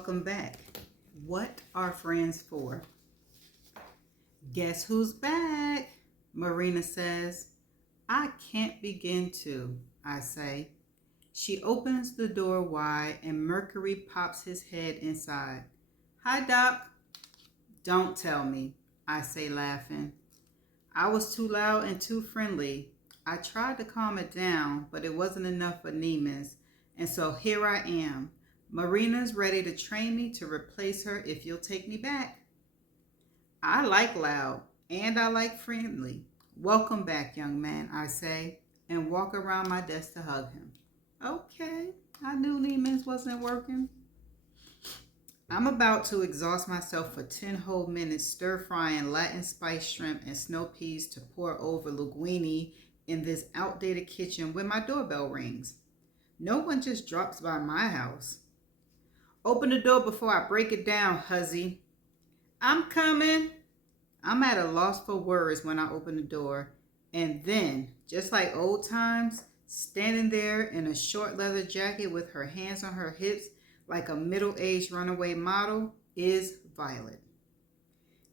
welcome back. What are friends for? Guess who's back? Marina says. I can't begin to, I say. She opens the door wide and Mercury pops his head inside. Hi, Doc. Don't tell me, I say laughing. I was too loud and too friendly. I tried to calm it down, but it wasn't enough for Neiman's, and so here I am. Marina's ready to train me to replace her if you'll take me back. I like loud, and I like friendly. Welcome back, young man, I say, and walk around my desk to hug him. Okay, I knew Neiman's wasn't working. I'm about to exhaust myself for 10 whole minutes stir-frying Latin spice shrimp and snow peas to pour over linguine in this outdated kitchen when my doorbell rings. No one just drops by my house. Open the door before I break it down, huzzy. I'm coming. I'm at a loss for words when I open the door. And then, just like old times, standing there in a short leather jacket with her hands on her hips like a middle-aged runaway model is Violet.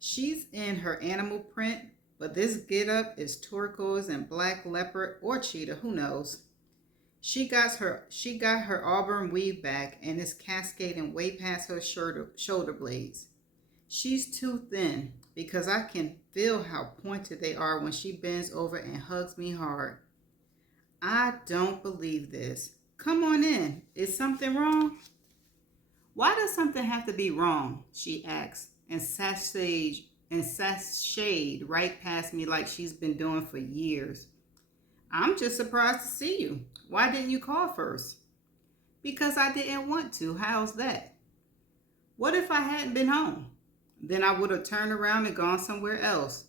She's in her animal print, but this get-up is turquoise and black leopard or cheetah, who knows. She got her auburn weave back and is cascading way past her shoulder blades. She's too thin because I can feel how pointed they are when she bends over and hugs me hard. I don't believe this. Come on in. Is something wrong? Why does something have to be wrong? She asks and sashayed right past me like she's been doing for years. I'm just surprised to see you. Why didn't you call first? Because I didn't want to. How's that? What if I hadn't been home? Then I would have turned around and gone somewhere else.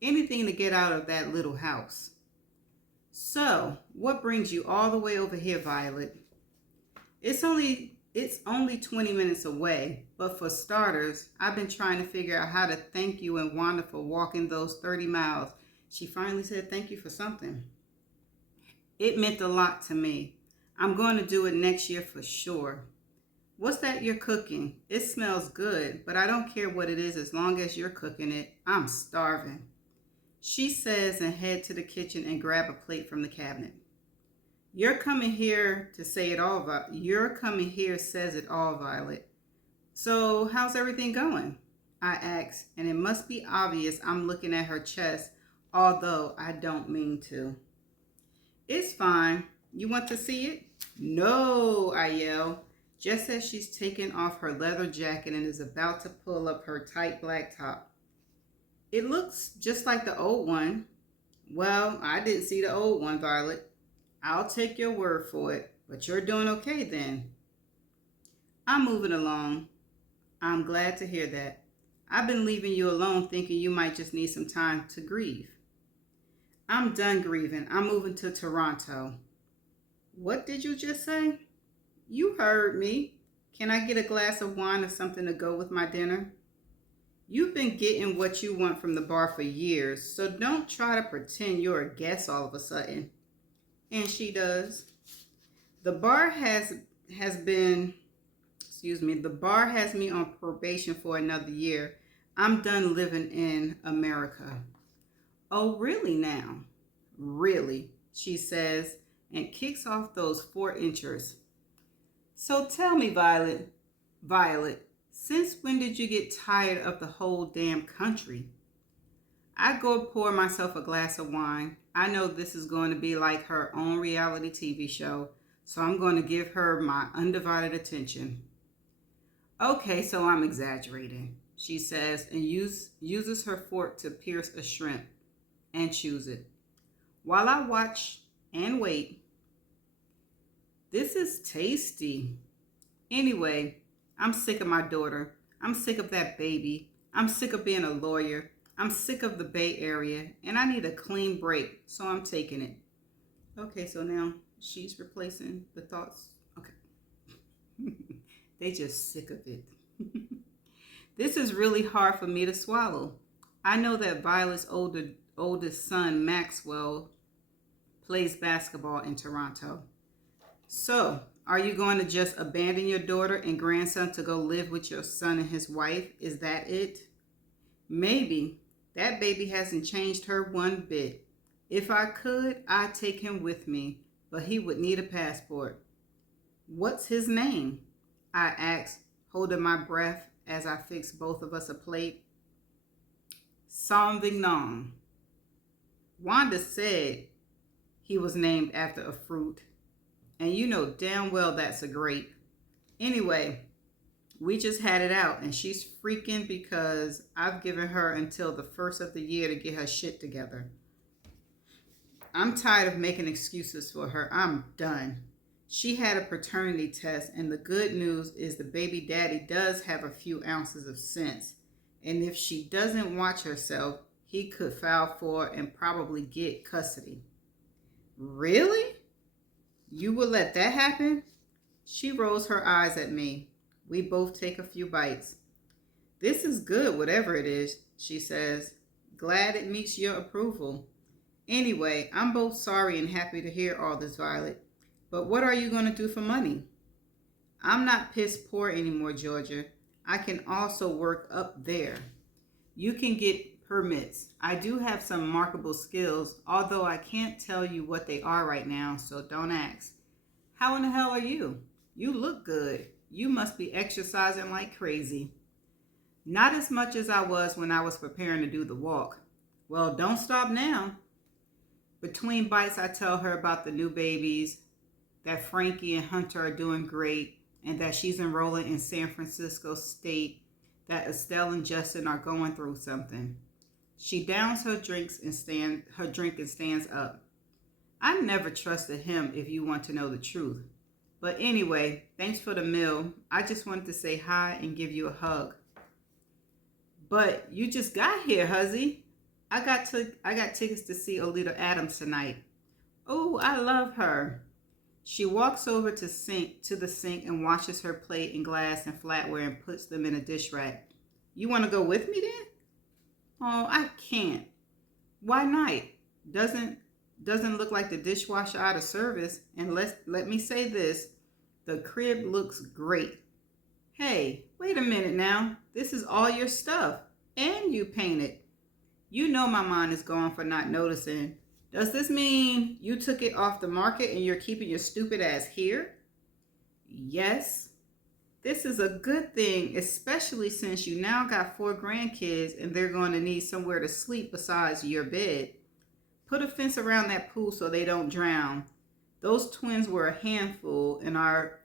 Anything to get out of that little house. So, what brings you all the way over here, Violet? It's only 20 minutes away, but for starters, I've been trying to figure out how to thank you and Wanda for walking those 30 miles. She finally said thank you for something. It meant a lot to me. I'm going to do it next year for sure. What's that you're cooking? It smells good, but I don't care what it is as long as you're cooking it. I'm starving. She says and head to the kitchen and grab a plate from the cabinet. You're coming here to say it all, You're coming here says it all, Violet. So how's everything going? I ask, and it must be obvious I'm looking at her chest, although I don't mean to. It's fine. You want to see it? No, I yell, just as she's taken off her leather jacket and is about to pull up her tight black top. It looks just like the old one. Well, I didn't see the old one, Violet. I'll take your word for it, but you're doing okay then. I'm moving along. I'm glad to hear that. I've been leaving you alone thinking you might just need some time to grieve. I'm done grieving. I'm moving to Toronto. What did you just say? You heard me. Can I get a glass of wine or something to go with my dinner? You've been getting what you want from the bar for years, so don't try to pretend you're a guest all of a sudden. And she does. The bar has me on probation for another year. I'm done living in America. Oh, really now? Really, she says, and kicks off those 4 inchers. So tell me, Violet, since when did you get tired of the whole damn country? I go pour myself a glass of wine. I know this is going to be like her own reality TV show, so I'm going to give her my undivided attention. Okay, so I'm exaggerating, she says, and uses her fork to pierce a shrimp and chews it. While I watch and wait, this is tasty. Anyway, I'm sick of my daughter. I'm sick of that baby. I'm sick of being a lawyer. I'm sick of the Bay Area, and I need a clean break, so I'm taking it. Okay, so now she's replacing the thoughts. Okay. They just sick of it. This is really hard for me to swallow. I know that Violet's oldest son, Maxwell, plays basketball in Toronto. So Are you going to just abandon your daughter and grandson to go live with your son and his wife? Is that it? Maybe. That baby hasn't changed her one bit. If I could, I'd take him with me, but he would need a passport. What's his name? I asked, holding my breath as I fixed both of us a plate. Sauvignon. Wanda said he was named after a fruit, and you know damn well that's a grape. Anyway, we just had it out, and she's freaking because I've given her until the first of the year to get her shit together. I'm tired of making excuses for her. I'm done. She had a paternity test, and the good news is the baby daddy does have a few ounces of sense. And if she doesn't watch herself, he could file for and probably get custody. Really? You would let that happen? She rolls her eyes at me. We both take a few bites. This is good, whatever it is, she says. Glad it meets your approval. Anyway, I'm both sorry and happy to hear all this, Violet. But what are you going to do for money? I'm not piss poor anymore, Georgia. I can also work up there. You can get permits. I do have some marketable skills, although I can't tell you what they are right now, so don't ask. How in the hell are you? You look good. You must be exercising like crazy. Not as much as I was when I was preparing to do the walk. Well, don't stop now. Between bites, I tell her about the new babies, that Frankie and Hunter are doing great, and that she's enrolling in San Francisco State, that Estelle and Justin are going through something. She downs her drink and stands up. I never trusted him, if you want to know the truth. But anyway, thanks for the meal. I just wanted to say hi and give you a hug. But you just got here, huzzy. I got tickets to see Oleta Adams tonight. Oh, I love her. She walks over to the sink and washes her plate and glass and flatware and puts them in a dish rack. You want to go with me then? Oh, I can't. Why not? Doesn't look like the dishwasher out of service. And let me say this, the crib looks great. Hey, wait a minute now. This is all your stuff, and you painted. You know my mind is gone for not noticing. Does this mean you took it off the market and you're keeping your stupid ass here? Yes. This is a good thing, especially since you now got 4 grandkids and they're going to need somewhere to sleep besides your bed. Put a fence around that pool so they don't drown. Those twins were a handful, and are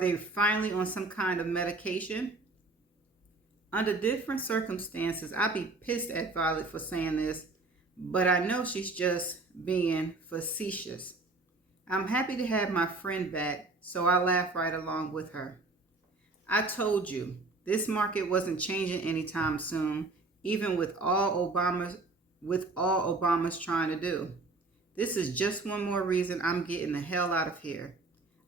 they finally on some kind of medication? Under different circumstances, I'd be pissed at Violet for saying this, but I know she's just being facetious. I'm happy to have my friend back, so I laugh right along with her. I told you, this market wasn't changing anytime soon, even with all Obama's trying to do. This is just one more reason I'm getting the hell out of here.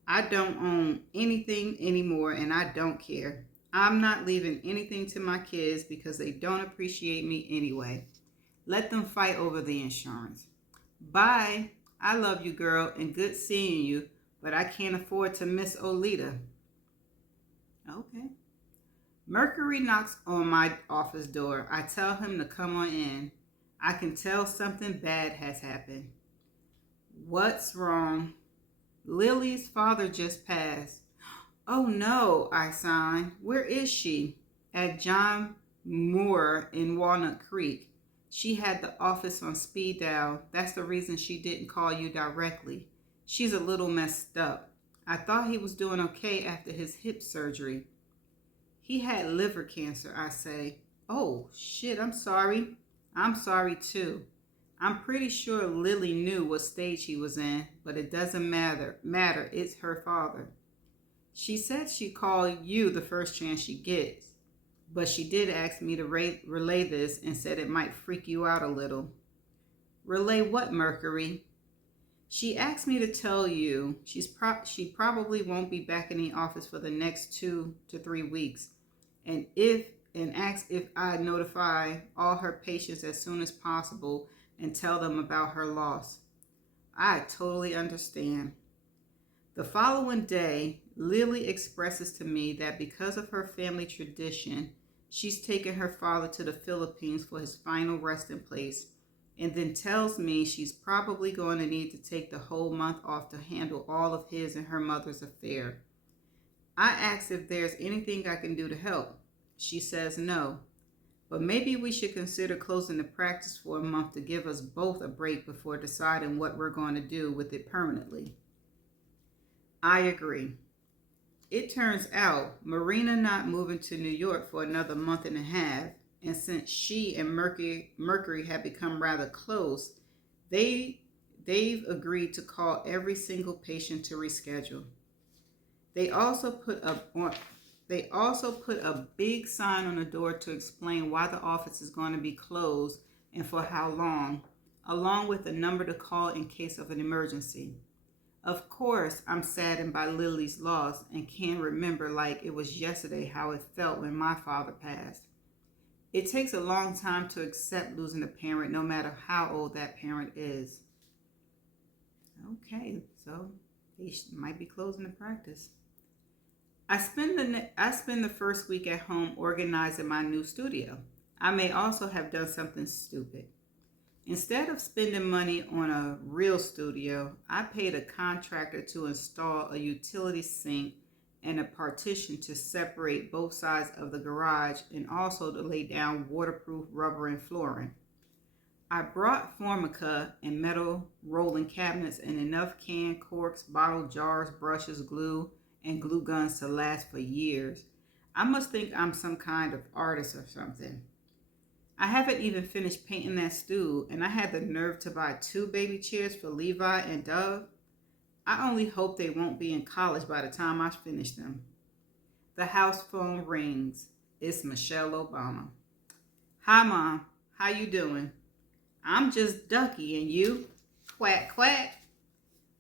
I don't own anything anymore, and I don't care. I'm not leaving anything to my kids because they don't appreciate me anyway. Let them fight over the insurance. Bye. I love you, girl, and good seeing you, but I can't afford to miss Oleta. Okay. Mercury knocks on my office door. I tell him to come on in. I can tell something bad has happened. What's wrong? Lily's father just passed. Oh no, I sigh. Where is she? At John Moore in Walnut Creek. She had the office on speed dial. That's the reason she didn't call you directly. She's a little messed up. I thought he was doing okay after his hip surgery. He had liver cancer, I say. Oh, shit, I'm sorry. I'm sorry too. I'm pretty sure Lily knew what stage he was in, but it doesn't matter. It's her father. She said she'd call you the first chance she gets, but she did ask me to relay this and said it might freak you out a little. Relay what, Mercury? She asked me to tell you she probably won't be back in the office for the next 2 to 3 weeks, and asked if I notify all her patients as soon as possible and tell them about her loss. I totally understand. The following day, Lily expresses to me that because of her family tradition, she's taken her father to the Philippines for his final resting place, and then tells me she's probably going to need to take the whole month off to handle all of his and her mother's affair. I ask if there's anything I can do to help. She says no, but maybe we should consider closing the practice for a month to give us both a break before deciding what we're going to do with it permanently. I agree. It turns out Marina not moving to New York for another month and a half, and since she and Mercury had become rather close, they've agreed to call every single patient to reschedule. They also put a big sign on the door to explain why the office is going to be closed and for how long, along with a number to call in case of an emergency. Of course, I'm saddened by Lily's loss and can remember like it was yesterday how it felt when my father passed. It takes a long time to accept losing a parent, no matter how old that parent is. Okay, so they might be closing the practice. I spend the first week at home organizing my new studio. I may also have done something stupid. Instead of spending money on a real studio, I paid a contractor to install a utility sink and a partition to separate both sides of the garage and also to lay down waterproof rubber and flooring. I brought Formica and metal rolling cabinets and enough canned corks, bottle jars, brushes, glue, and glue guns to last for years. I must think I'm some kind of artist or something. I haven't even finished painting that stool, and I had the nerve to buy 2 baby chairs for Levi and Dove. I only hope they won't be in college by the time I finish them. The house phone rings. It's Michelle Obama. Hi, Mom. How you doing? I'm just Ducky, and you? Quack, quack.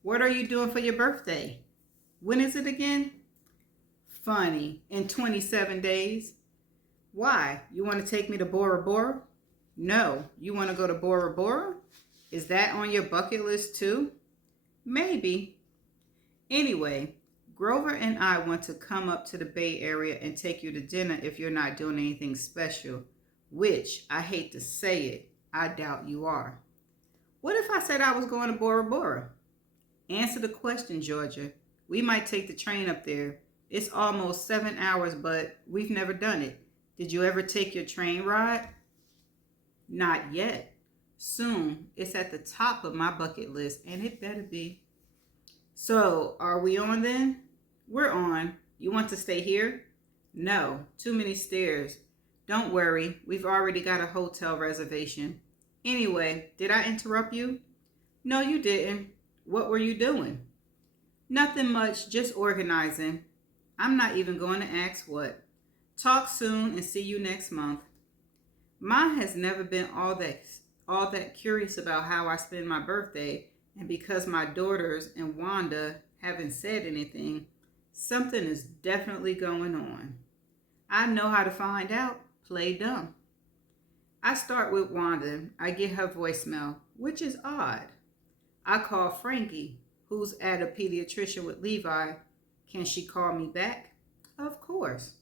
What are you doing for your birthday? When is it again? Funny, in 27 days. Why? You want to take me to Bora Bora? No. You want to go to Bora Bora? Is that on your bucket list too? Maybe. Anyway, Grover and I want to come up to the Bay Area and take you to dinner if you're not doing anything special, which, I hate to say it, I doubt you are. What if I said I was going to Bora Bora? Answer the question, Georgia. We might take the train up there. It's almost 7 hours, but we've never done it. Did you ever take your train ride? Not yet. Soon. It's at the top of my bucket list, and it better be. So, are we on then? We're on. You want to stay here? No, too many stairs. Don't worry, we've already got a hotel reservation. Anyway, did I interrupt you? No, you didn't. What were you doing? Nothing much, just organizing. I'm not even going to ask what. Talk soon and see you next month. Ma has never been all that curious about how I spend my birthday, and because my daughters and Wanda haven't said anything, something is definitely going on. I know how to find out. Play dumb. I start with Wanda. I get her voicemail, which is odd. I call Frankie, who's at a pediatrician with Levi. Can she call me back? Of course.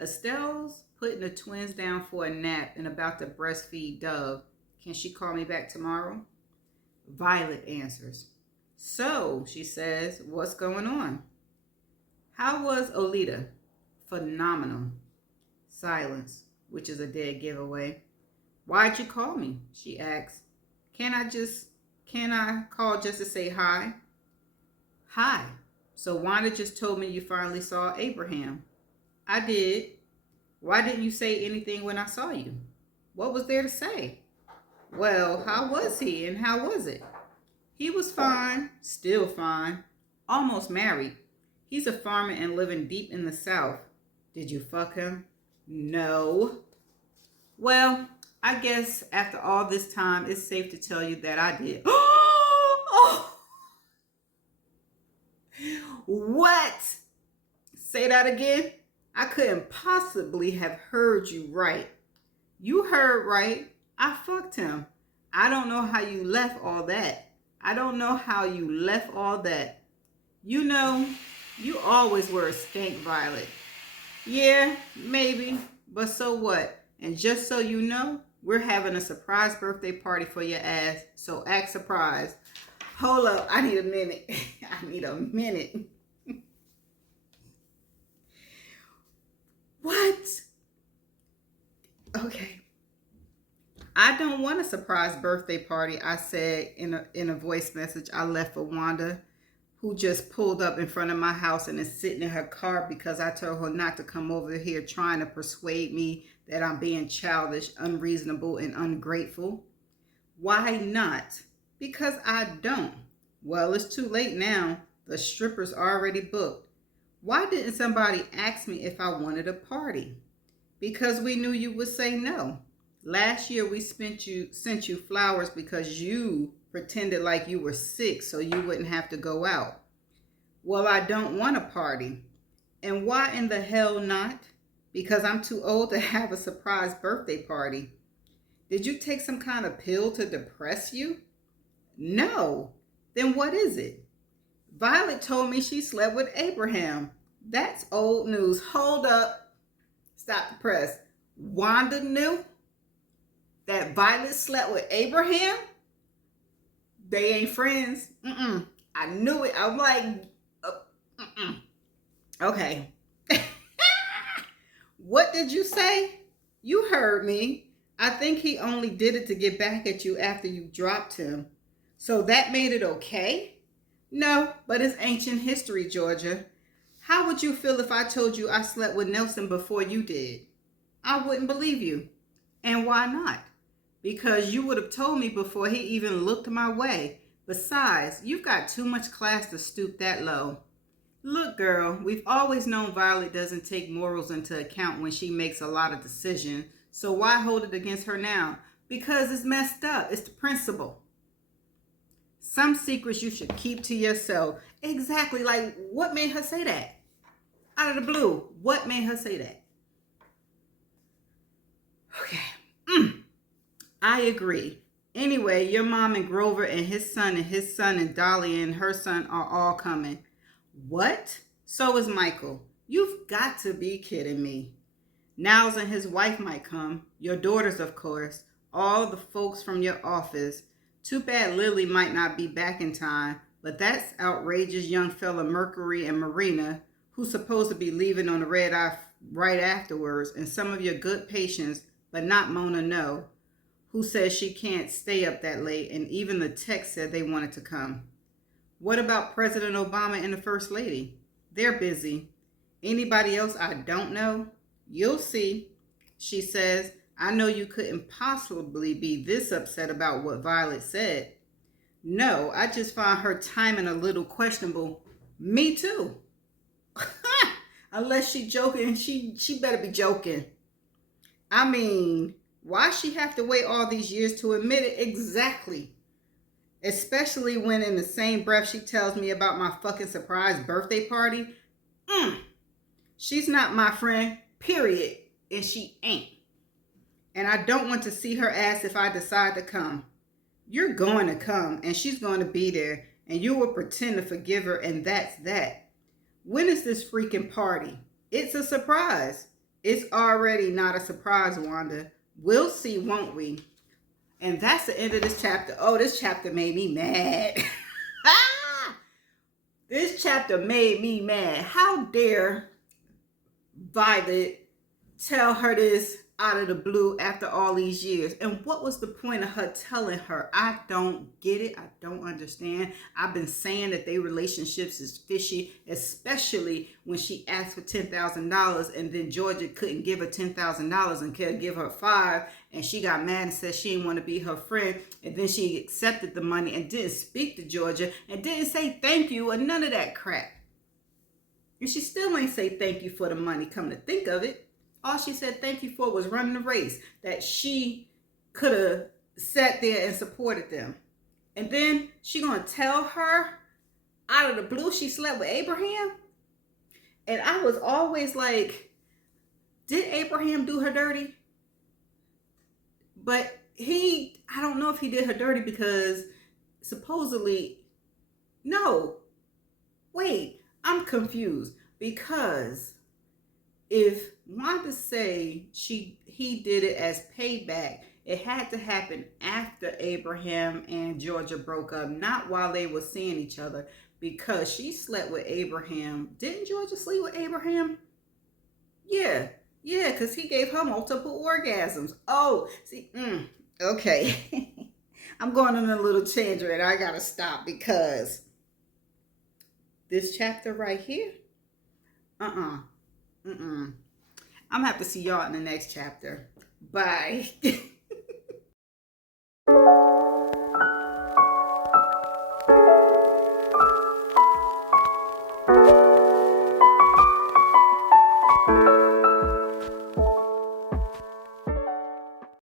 Estelle's putting the twins down for a nap and about to breastfeed Dove. Can she call me back tomorrow? Violet answers. So, she says, what's going on? How was Olita? Phenomenal. Silence, which is a dead giveaway. Why'd you call me? She asks. Can I call just to say hi? Hi. So Wanda just told me you finally saw Abraham. I did. Why didn't you say anything when I saw you? What was there to say? Well, how was he and how was it? He was fine, still fine, almost married. He's a farmer and living deep in the South. Did you fuck him? No. Well, I guess after all this time, it's safe to tell you that I did. Oh! What? Say that again? I couldn't possibly have heard you right. You heard right. I fucked him. I don't know how you left all that. You know, you always were a skank, Violet. Yeah, maybe, but so what? And just so you know, we're having a surprise birthday party for your ass, so act surprised. Hold up, I need a minute. I need a minute. What? Okay. I don't want a surprise birthday party, I said in a voice message I left for Wanda, who just pulled up in front of my house and is sitting in her car because I told her not to come over here trying to persuade me that I'm being childish, unreasonable, and ungrateful. Why not? Because I don't. Well, it's too late now. The stripper's already booked. Why didn't somebody ask me if I wanted a party? Because we knew you would say no. Last year we sent you flowers because you pretended like you were sick so you wouldn't have to go out. Well, I don't want a party. And why in the hell not? Because I'm too old to have a surprise birthday party. Did you take some kind of pill to depress you? No. Then what is it? Violet told me she slept with Abraham. That's old news. Hold up. Stop the press. Wanda knew that Violet slept with Abraham? They ain't friends. I knew it. I'm like, okay. What did you say? You heard me. I think he only did it to get back at you after you dropped him. So that made it okay? No, but it's ancient history, Georgia. How would you feel if I told you I slept with Nelson before you did? I wouldn't believe you. And why not? Because you would have told me before he even looked my way. Besides, you've got too much class to stoop that low. Look, girl, we've always known Violet doesn't take morals into account when she makes a lot of decisions. So why hold it against her now? Because it's messed up. It's the principle. Some secrets you should keep to yourself. Exactly. Like, what made her say that? Out of the blue. What made her say that? Okay. I agree. Anyway, your mom and Grover and his son and Dolly and her son are all coming. What? So is Michael. You've got to be kidding me. Niles and his wife might come. Your daughters, of course. All the folks from your office. Too bad Lily might not be back in time, but that's outrageous young fella Mercury and Marina, who's supposed to be leaving on the red eye right afterwards, and some of your good patients, but not Mona No, who says she can't stay up that late, and even the text said they wanted to come. What about President Obama and the First Lady? They're busy. Anybody else I don't know? You'll see. She says, I know you couldn't possibly be this upset about what Violet said. No, I just find her timing a little questionable. Me too. Unless she joking, she better be joking. I mean, why she have to wait all these years to admit it? Exactly. Especially when in the same breath she tells me about my fucking surprise birthday party. She's not my friend, period. And she ain't. And I don't want to see her ass if I decide to come. You're going to come, and she's going to be there, and you will pretend to forgive her, and that's that. When is this freaking party? It's a surprise. It's already not a surprise, Wanda. We'll see, won't we? And that's the end of this chapter. Oh, this chapter made me mad. This chapter made me mad. How dare Violet tell her this out of the blue after all these years? And what was the point of her telling her? I don't get it. I don't understand. I've been saying that their relationships is fishy, especially when she asked for $10,000 and then Georgia couldn't give her $10,000 and could give her $5,000, and she got mad and said she didn't want to be her friend, and then she accepted the money and didn't speak to Georgia and didn't say thank you or none of that crap. And she still ain't say thank you for the money, come to think of it. All she said thank you for was running the race, that she could have sat there and supported them. And then she gonna tell her out of the blue she slept with Abraham? And I was always like, did Abraham do her dirty? But I don't know if he did her dirty, because supposedly, no. Wait, I'm confused because if Wanda say he did it as payback, it had to happen after Abraham and Georgia broke up, not while they were seeing each other, because she slept with Abraham. Didn't Georgia sleep with Abraham? Yeah, yeah, because he gave her multiple orgasms. Oh, see, okay. I'm going on a little tangent and I gotta stop because this chapter right here, uh-uh, mm-mm. I'm gonna have to see y'all in the next chapter. Bye.